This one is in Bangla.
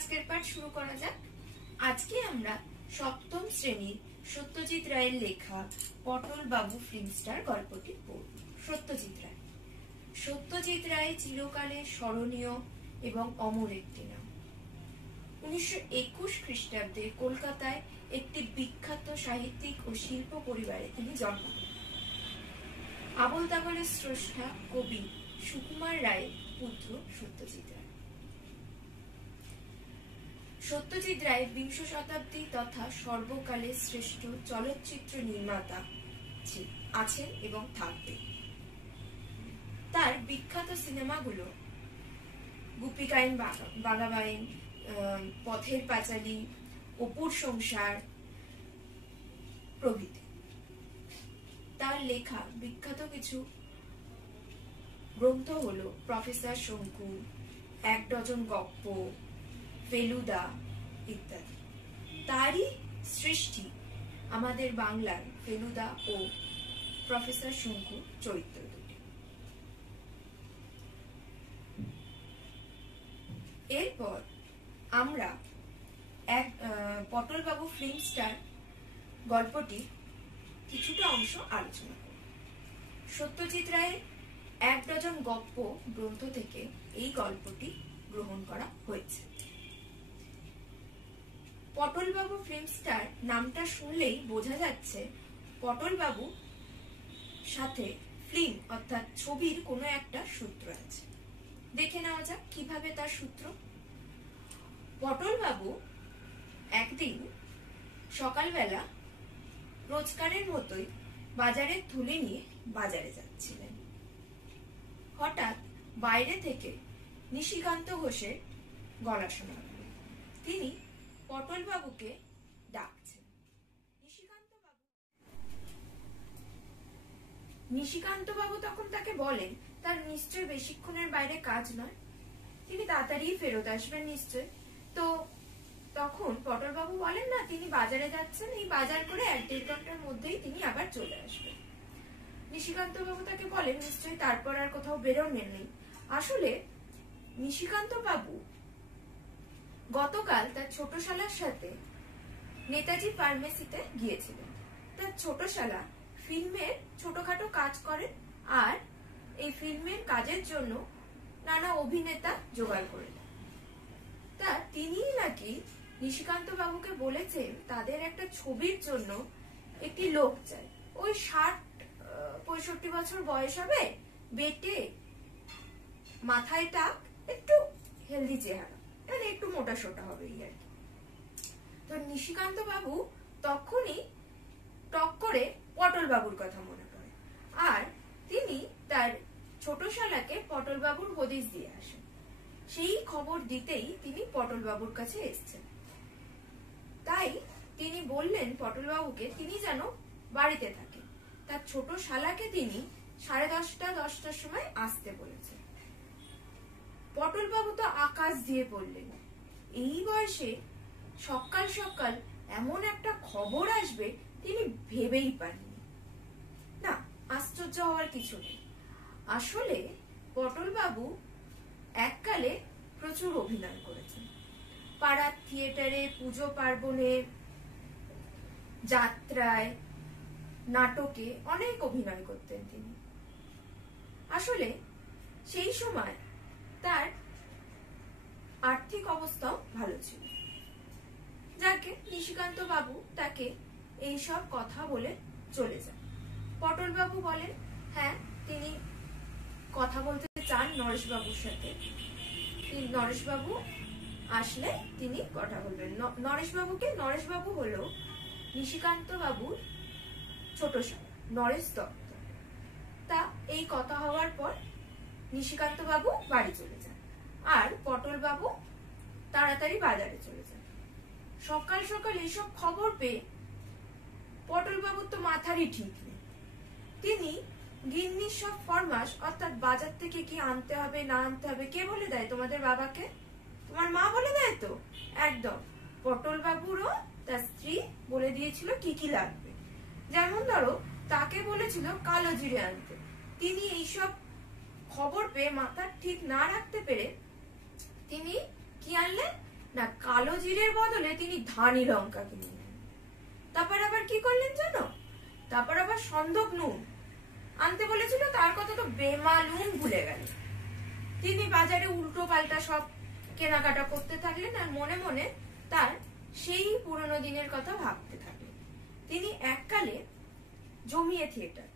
আজকের পাঠ শুরু করা যাক। আজকে আমরা সপ্তম শ্রেণীর সত্যজিৎ রায়ের লেখা পটল বাবু ফিল্ম স্টার গল্পটি পড়ব। সত্যজিৎ রায়। সত্যজিৎ রায় চিরকালের স্মরণীয় এবং অমর একটি নাম। 1921 খ্রিস্টাব্দে কলকাতায় একটি বিখ্যাত সাহিত্যিক ও শিল্প পরিবারে তিনি জন্মগ্রহণ করেন। আবোল তাবোলের স্রষ্টা কবি সুকুমার রায়ের পুত্র সত্যজিৎ রায়। সত্যজিৎ রায় বিংশ শতাব্দী তথা সর্বকালের শ্রেষ্ঠ চলচ্চিত্র নির্মাতা আছেন এবং থাকবে। তার বিখ্যাত সিনেমাগুলো গুপিকাইন বাঘাবাইন, পথের পাঁচালী, অপুর সংসার প্রভৃতি। তার লেখা বিখ্যাত কিছু গ্রন্থ হলো প্রফেসর শঙ্কু, এক ডজন গপ্প, ফেলুদা ইত্যাদি। তারই সৃষ্টি আমাদের বাংলার ফেলুদা ও প্রফেসর শঙ্কু চরিত্র দুটি। এরপর আমরা পটল বাবু ফিল্ম স্টার গল্পটি কিছুটা অংশ আলোচনা করব। সত্যজিৎ রায়ের এক ডজন গপ্প গ্রন্থ থেকে এই গল্পটি গ্রহণ করা হয়েছে। পটল বাবু ফিল্ম স্টার নামটা শুনলেই বোঝা যাচ্ছে পটল বাবু সাথে ফিল্ম অর্থাৎ ছবির কোনো একটা সূত্র আছে। দেখে নেওয়া যাক কিভাবে তার সূত্র। পটল বাবু একদিন সকালবেলা রোজকারের মতোই বাজারের থলি নিয়ে বাজারে যাচ্ছিলেন। হঠাৎ বাইরে থেকে নিশিকান্ত ঘোষের গলা শোনা গেল। তিনি পটল বাবুকে ডাকছেন। নিশিকান্ত বাবু তখন তাকে বলেন তার নিশ্চয় বেশিক্ষণের বাইরে কাজ নয়, তিনি তাড়াতাড়ি ফেরত আসবেন নিশ্চয়। তো তখন পটল বাবু বলেন না, তিনি বাজারে যাচ্ছেন, এই বাজার করে 1-1.5 ঘন্টার মধ্যেই তিনি আবার চলে আসবেন। নিশিকান্ত বাবু তাকে বলেন নিশ্চয়ই তারপর আর কোথাও বেরোবেন নেই। আসলে নিশিকান্ত বাবু গতকাল তার ছোট শালার সাথে নেতাজি ফার্মেসিতে গিয়েছিলেন। তার ছোট শালা ফিল্মের ছোটখাটো কাজ করেন আর এই ফিল্মের কাজের জন্য নানা অভিনেতা জোগাড় করে দেন। তা তিনি নাকি নিশিকান্ত বাবুকে বলেছেন তাদের একটা ছবির জন্য একটি লোক চাই। ওই 60-65 বছর বয়স হবে, বেটে, মাথায় টাক, একটু হেলদি চেহারা, মানে একটু মোটা সোটা হবে আর কি। তো নিশিকান্ত বাবু তখনই টক করে পটল বাবুর কথা মনে পড়ে আর তিনি তার ছোট শালাকে পটল বাবুর হদিশ দিয়ে আসেন। সেই খবর দিতেই তিনি পটল বাবুর কাছে এসেছেন। তাই তিনি বললেন পটল বাবুকে তিনি যেন বাড়িতে থাকেন। তার ছোট শালাকে তিনি 10:30-10টার সময় আসতে বলেছেন। পটল বাবু তো আকাশ দিয়ে পড়লেন। এই বয়সে সকাল সকাল এমন একটা খবর আসবে তিনি ভেবেই পাননি। না, আশ্চর্য হওয়ার কিছু নেই। আসলে পটল বাবু এককালে প্রচুর অভিনয় করেছেন। পাড়ার থিয়েটারে, পুজো পার্বণে, যাত্রায়, নাটকে অনেক অভিনয় করতেন তিনি। আসলে সেই সময় তার আর্থিক অবস্থাও ভালো ছিল। যাকে নিশিকান্ত বাবু তাকে এইসব কথা বলে চলে যান। পটল বাবু বলেন হ্যাঁ, তিনি কথা বলতে চান নরেশ বাবুর সাথে। নরেশ বাবু আসলে তিনি কথা বলবেন। নরেশ বাবু হলো নিশিকান্ত বাবুর ছোট শালা, নরেশ দত্ত। তা এই কথা হওয়ার পর নিশিকান্ত বাবু বাড়ি চলে যান আর পটল বাবু তাড়াতাড়ি বাজারে চলে যান। সকাল সকাল এইসব খবর পেয়ে পটল বাবুর তো মাথারই ঠিক নেই। তিনি গিন্নির সব ফরমাস, অর্থাৎ বাজার থেকে কি আনতে হবে না আনতে হবে কে বলে দেয়? তোমাদের বাবাকে তোমার মা বলে দেয় তো? একদম। পটল বাবুরও তার স্ত্রী বলে দিয়েছিল কি কি লাগবে। যেমন ধরো তাকে বলেছিল কালো জিরে আনতে। তিনি এইসব খবর পেয়ে মাথা ঠিক না রাখতে পেরে তিনি কি আনলেন? না কালো জিরের বদলে তিনি ধানি লঙ্কা কিনে নেন। তারপর আবার কি করলেন জানো, তারপর আবার সন্দক নুন আনতে বলেছিল, তার কথা তো বেমালুম ভুলে গেল। তিনি বাজারে উল্টো পাল্টা সব কেনাকাটা করতে থাকলেন আর মনে মনে তার সেই পুরনো দিনের কথা ভাবতে থাকলেন। তিনি এককালে জমিয়ে থিয়েটার